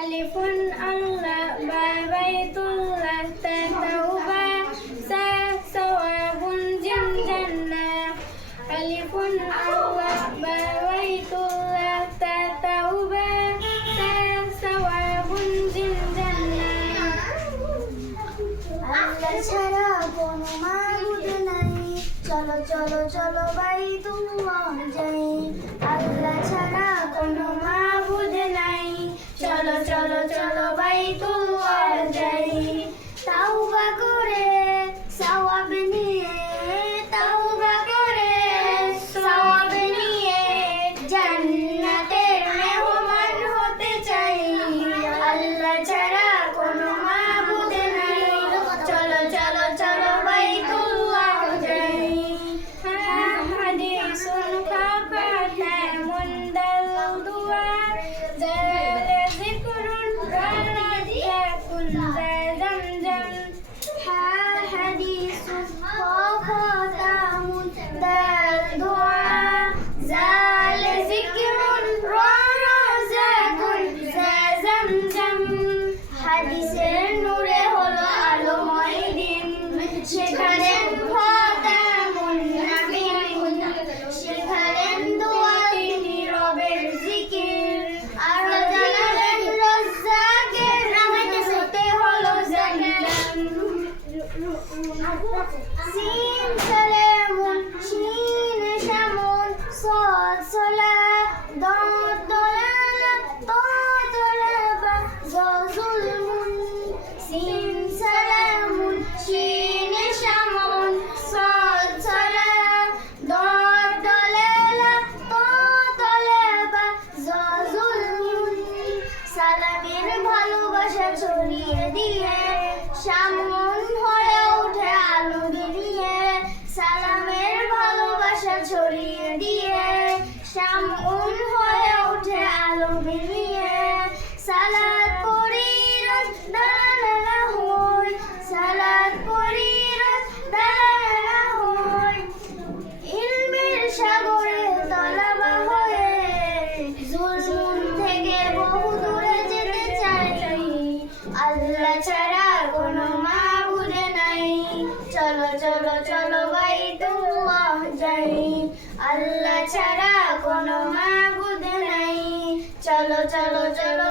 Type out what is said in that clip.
ألف الله باء بيت الله تاء توبة ساء ثواب جيم جنة ألف الله باء بيت الله تاء توبة ساء ثواب جيم جنة আল্লাহ ছাড়া কোনো মাবুদ নাই চলো চলো চলো বাই তুম যাই আল্লাহ সিন সালামুন শিন শামুন صاد صلاة ضاد ضلالة طاء طلبة ظا ظلم سين سلام شين شمع صاد صلاة ضاد ضلالة طاء طلبة ظا ظلم সালামের ভালোবাসা ছড়িয়ে দিয়ে সামন ছড়িয়ে দিয়ে সামন হয়ে ওঠে আলো বেরিয়ে সালাদ পড়ি রোজ দাঁড়ানা হই সালাদ পড়ি রোজ দাঁড়ানা হই ইলমের সাগরে তলাবা হয়ে জুলুম থেকে বহু দূরে যেতে চাই আল্লাহ ছাড়া কোনো মাবুদ নাই। চলো চলো চলো। আল্লাহ ছাড়া কোনো মাবুদ নাই। চলো চলো চলো